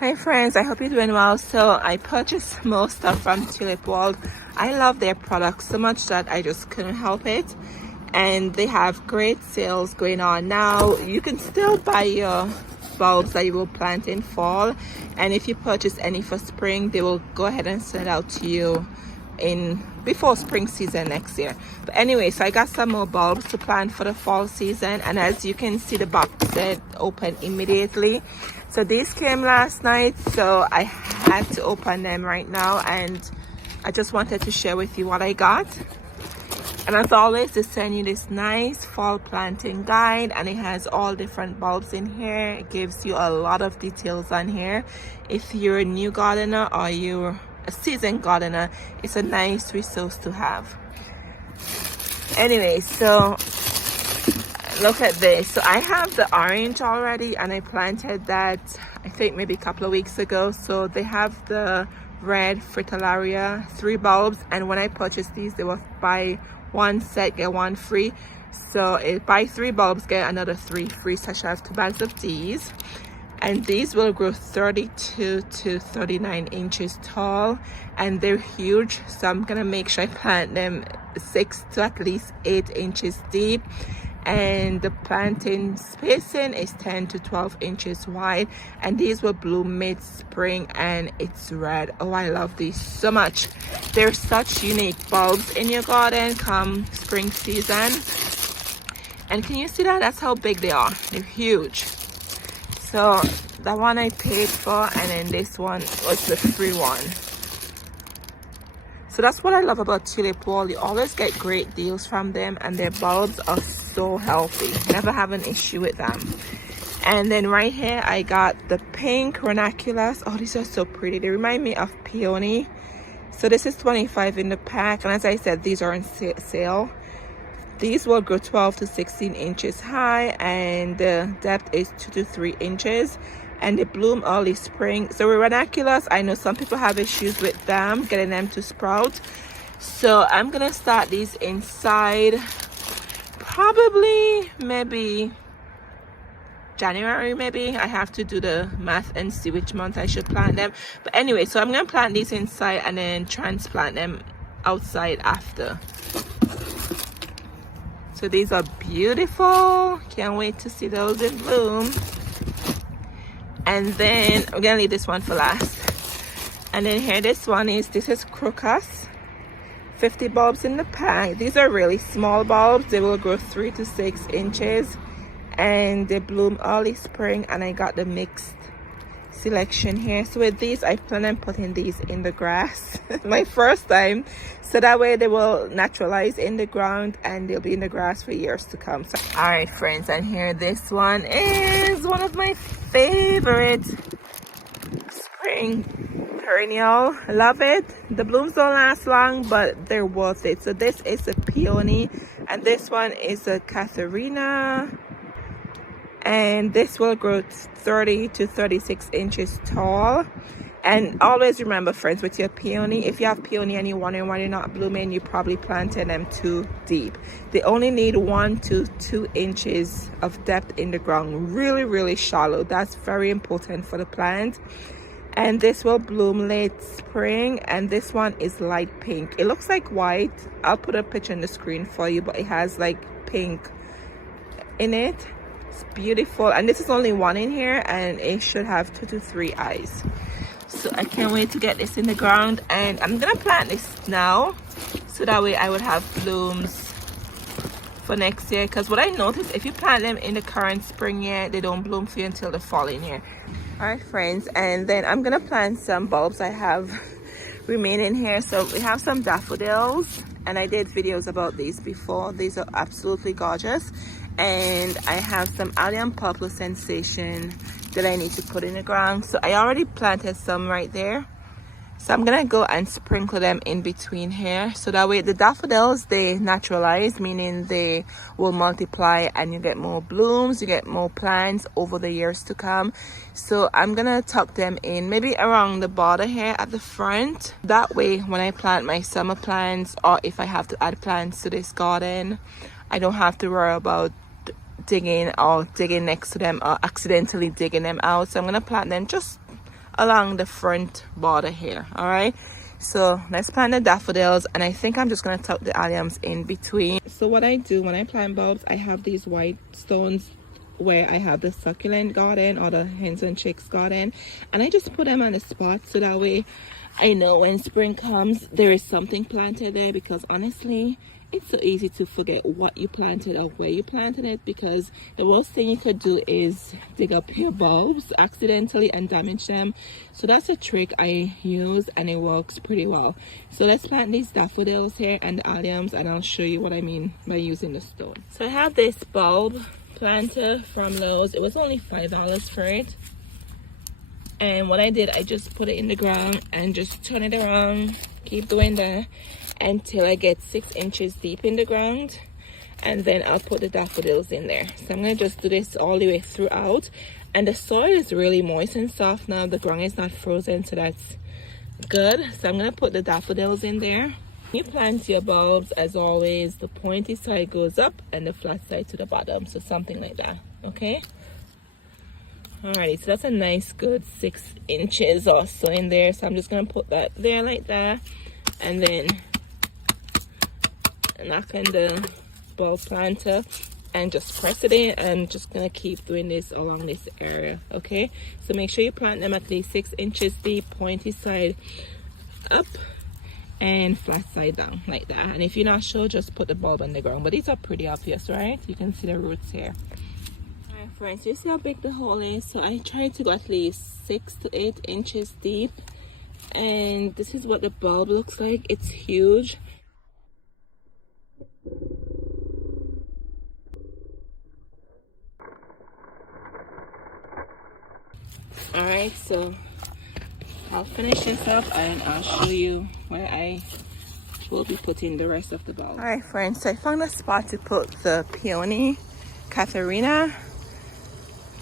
Hi friends, I hope you're doing well. So I purchased most stuff from Tulip World. I love their products so much that I just couldn't help it. And they have great sales going on now. You can still buy your bulbs that you will plant in fall, and if you purchase any for spring, they will go ahead and send it out to you in before spring season next year. But anyway, so I got some more bulbs to plant for the fall season, and as you can see, the box said open immediately. So these came last night, so I had to open them right now, and I just wanted to share with you what I got. And as always, they send you this nice fall planting guide, and it has all different bulbs in here. It gives you a lot of details on here. If you're a new gardener or you're a seasoned gardener, it's a nice resource to have. Anyway, so look at this. So I have the orange already, and I planted that I think maybe a couple of weeks ago. So they have the red Fritillaria 3 bulbs, and when I purchased these, they were buy one set get one free. So if buy 3 bulbs get another 3 free. So I should have 2 bags of these, and these will grow 32 to 39 inches tall, and they're huge. So I'm gonna make sure I plant them 6 to at least 8 inches deep, and the planting spacing is 10 to 12 inches wide, and these will bloom mid-spring, and it's red. Oh, I love these so much. They're such unique bulbs in your garden come spring season. And can you see that? That's how big they are. They're huge. So that one I paid for, and then this one was the free one. So that's what I love about Tulip World. You always get great deals from them, and their bulbs are so healthy. Never have an issue with them. And then right here I got the pink ranunculus. Oh, these are so pretty. They remind me of Peony. So this is 25 in the pack, and as I said, these are on sale. These will grow 12 to 16 inches high, and the depth is 2 to 3 inches, and they bloom early spring. So with ranunculus, I know some people have issues with them getting them to sprout. So I'm gonna start these inside probably maybe January. Maybe I have to do the math and see which month I should plant them. But anyway, so I'm gonna plant these inside and then transplant them outside after. So these are beautiful. Can't wait to see those in bloom. And then I'm gonna leave this one for last. And then here, this is Crocus. 50 bulbs in the pack. These are really small bulbs. They will grow 3 to 6 inches, and they bloom early spring, and I got the mixed selection here. So with these, I plan on putting these in the grass. My first time, so that way they will naturalize in the ground, and they'll be in the grass for years to come. So all right friends, and here this one is one of my favorite spring perennial. I love it. The blooms don't last long, but they're worth it. So this is a Peony, and this one is a Katharina, and this will grow 30 to 36 inches tall. And always remember friends, with your peony, if you have peony and you're wondering why they're not blooming, you probably planted them too deep. They only need 1 to 2 inches of depth in the ground, really shallow. That's very important for the plant. And this will bloom late spring, and this one is light pink. It looks like white. I'll put a picture on the screen for you, but it has like pink in it. It's beautiful, and this is only one in here, and it should have 2 to 3 eyes. So I can't wait to get this in the ground, and I'm gonna plant this now, so that way I would have blooms for next year. Because what I noticed, if you plant them in the current spring year, they don't bloom for you until the following year. All right friends, and then I'm gonna plant some bulbs I have remaining here. So we have some daffodils, and I did videos about these before. These are absolutely gorgeous. And I have some Allium Purple Sensation that I need to put in the ground. So I already planted some right there, so I'm gonna go and sprinkle them in between here, so that way the daffodils, they naturalize, meaning they will multiply, and you get more blooms, you get more plants over the years to come. So I'm gonna tuck them in maybe around the border here at the front. That way when I plant my summer plants, or if I have to add plants to this garden, I don't have to worry about digging next to them or accidentally digging them out. So I'm gonna plant them just along the front border here. All right, so let's plant the daffodils, and I think I'm just going to tuck the alliums in between. So what I do when I plant bulbs, I have these white stones where I have the succulent garden or the hens and chicks garden, and I just put them on the spot so that way I know when spring comes there is something planted there, because honestly it's so easy to forget what you planted or where you planted it, because the worst thing you could do is dig up your bulbs accidentally and damage them. So that's a trick I use and it works pretty well. So let's plant these daffodils here and the alliums, and I'll show you what I mean by using the stone. So I have this bulb planter from Lowe's. It was only $5 for it, and what I did, I just put it in the ground and just turn it around, keep doing that until I get 6 inches deep in the ground, and then I'll put the daffodils in there. So I'm going to just do this all the way throughout, and the soil is really moist and soft now. The ground is not frozen, so that's good. So I'm going to put the daffodils in there. You plant your bulbs, as always, the pointy side goes up and the flat side to the bottom, so something like that. Okay, alrighty, so that's a nice good 6 inches or so in there. So I'm just going to put that there like that, and then knock on the bulb planter and just press it in. I'm just gonna keep doing this along this area. Okay, so make sure you plant them at least 6 inches deep, pointy side up and flat side down like that. And if you're not sure, just put the bulb on the ground, but these are pretty obvious, right? You can see the roots here. All right friends, you see how big the hole is? So I try to go at least 6 to 8 inches deep, and this is what the bulb looks like. It's huge. All right, so I'll finish this up and I'll show you where I will be putting the rest of the bulbs. All right friends, so I found a spot to put the Peony Katharina.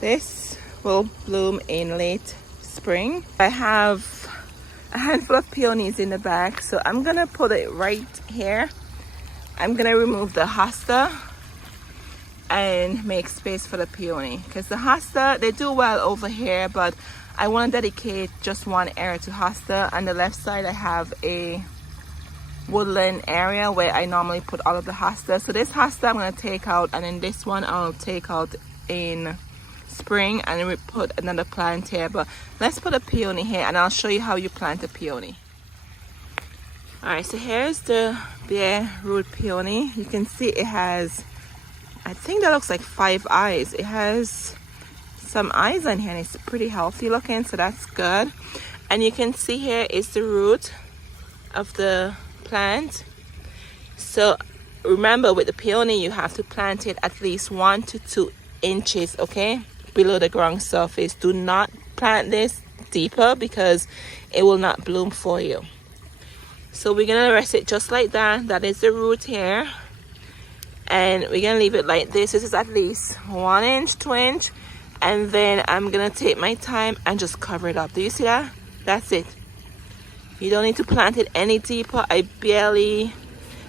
This will bloom in late spring. I have a handful of peonies in the back, so I'm gonna put it right here. I'm gonna remove the hosta and make space for the peony, because the hosta, they do well over here, but I want to dedicate just one area to hosta. On the left side I have a woodland area where I normally put all of the hosta. So this hosta I'm going to take out, and then this one I'll take out in spring and then we put another plant here. But let's put a peony here and I'll show you how you plant a peony. Alright, so here's the bare root peony. You can see it has, I think that looks like 5 eyes. It has some eyes on here and it's pretty healthy looking, so that's good. And you can see here is the root of the plant. So remember, with the peony you have to plant it at least 1 to 2 inches, okay, below the ground surface. Do not plant this deeper because it will not bloom for you. So we're gonna rest it just like that. That is the root here, and we're gonna leave it like this. This is at least 1 inch, 2 inch, and then I'm gonna take my time and just cover it up. Do you see that? That's it. You don't need to plant it any deeper. I barely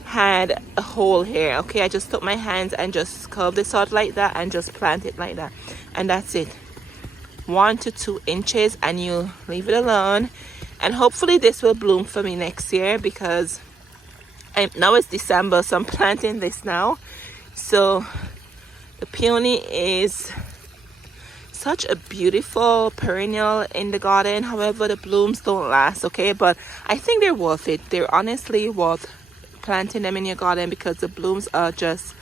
had a hole here, okay? I just took my hands and just curve this out like that and just plant it like that, and that's it. 1 to 2 inches, and you leave it alone. And hopefully this will bloom for me next year, because now it's December, so I'm planting this now. So the peony is such a beautiful perennial in the garden. However, the blooms don't last, okay? But I think they're worth it. They're honestly worth planting them in your garden because the blooms are just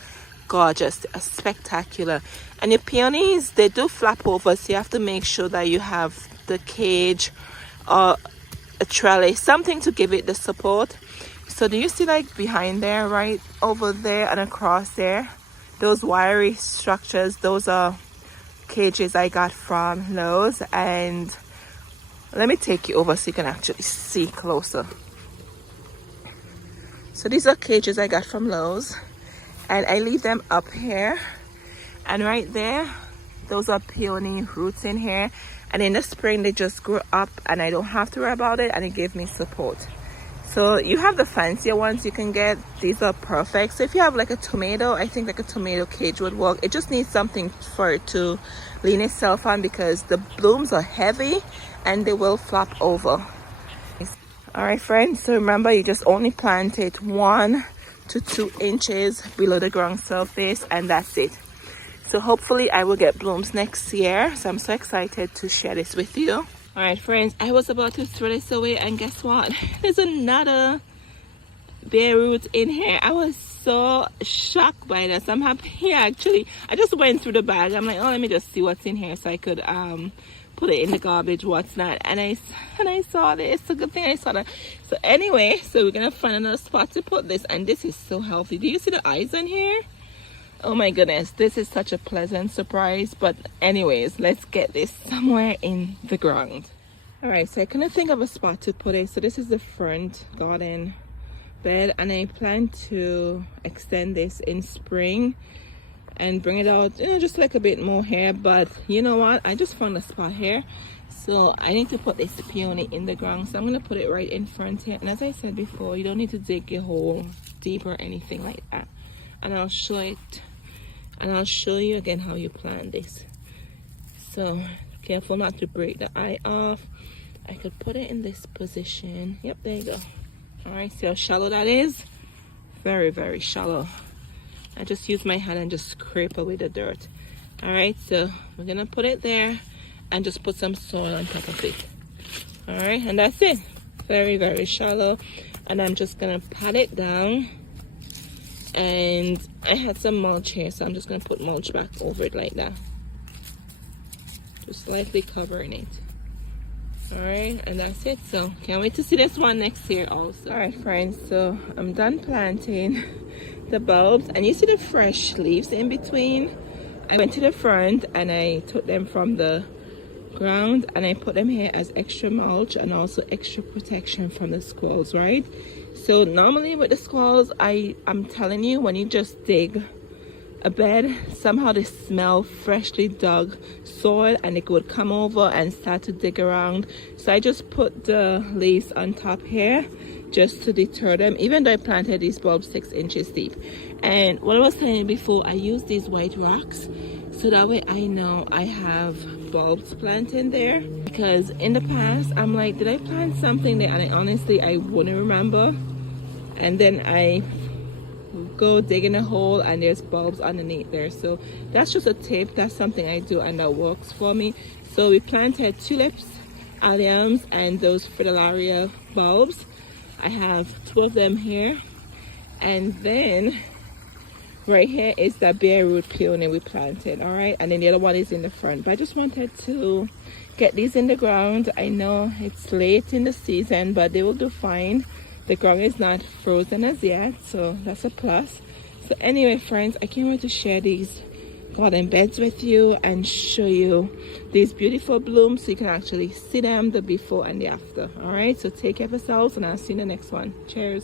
gorgeous, spectacular. And your peonies, they do flap over, so you have to make sure that you have the cage or a trellis, something to give it the support. So do you see, like behind there, right over there and across there, those wiry structures? Those are cages I got from Lowe's, and let me take you over so you can actually see closer. So these are cages I got from Lowe's, and I leave them up here, and right there, those are peony roots in here. And in the spring they just grow up and I don't have to worry about it, and it gives me support. So you have the fancier ones you can get. These are perfect. So if you have like a tomato, I think like a tomato cage would work. It just needs something for it to lean itself on, because the blooms are heavy and they will flop over. All right, friends, so remember, you just only plant it 1 to 2 inches below the ground surface, and that's it. So hopefully I will get blooms next year. So I'm so excited to share this with you. All right, friends, I was about to throw this away, and guess what? There's another bare root in here. I was so shocked by this. I'm happy. Yeah, actually, I just went through the bag. I'm like, oh, let me just see what's in here so I could put it in the garbage, what's not. And I saw this. It's a good thing I saw that. So anyway, so we're gonna find another spot to put this, and this is so healthy. Do you see the eyes on here? Oh my goodness, this is such a pleasant surprise. But anyways, let's get this somewhere in the ground. All right, so I couldn't think of a spot to put it. So this is the front garden bed, and I plan to extend this in spring and bring it out, you know, just like a bit more here. But you know what, I just found a spot here, so I need to put this peony in the ground. So I'm going to put it right in front here, and as I said before, you don't need to dig your hole deep or anything like that. And I'll show it, and I'll show you again how you plant this. So careful not to break the eye off. I could put it in this position. Yep, there you go. All right, see how shallow that is? Very, very shallow. I just use my hand and just scrape away the dirt. All right, so we're gonna put it there and just put some soil on top of it. All right, and that's it. Very, very shallow. And I'm just gonna pat it down. And I had some mulch here, so I'm just gonna put mulch back over it like that. Just lightly covering it. All right, and that's it. So can't wait to see this one next year also. All right, friends, so I'm done planting the bulbs, and you see the fresh leaves in between. I went to the front and I took them from the ground and I put them here as extra mulch and also extra protection from the squirrels, right? So normally with the squirrels, I'm telling you, when you just dig a bed, somehow they smell freshly dug soil and it would come over and start to dig around. So I just put the leaves on top here just to deter them, even though I planted these bulbs 6 inches deep. And what I was telling you before, I use these white rocks so that way I know I have bulbs planted there, because in the past I'm like, did I plant something there? And I wouldn't remember, and then I go dig in a hole and there's bulbs underneath there. So that's just a tip. That's something I do and that works for me. So we planted tulips, alliums, and those Fritillaria bulbs. I have 2 of them here, and then right here is the bare root peony we planted. All right, and then the other one is in the front. But I just wanted to get these in the ground. I know it's late in the season, but they will do fine. The ground is not frozen as yet, so that's a plus. So anyway, friends, I can't wait to share these garden beds with you and show you these beautiful blooms so you can actually see them, the before and the after. All right, so take care of yourselves, and I'll see you in the next one. Cheers.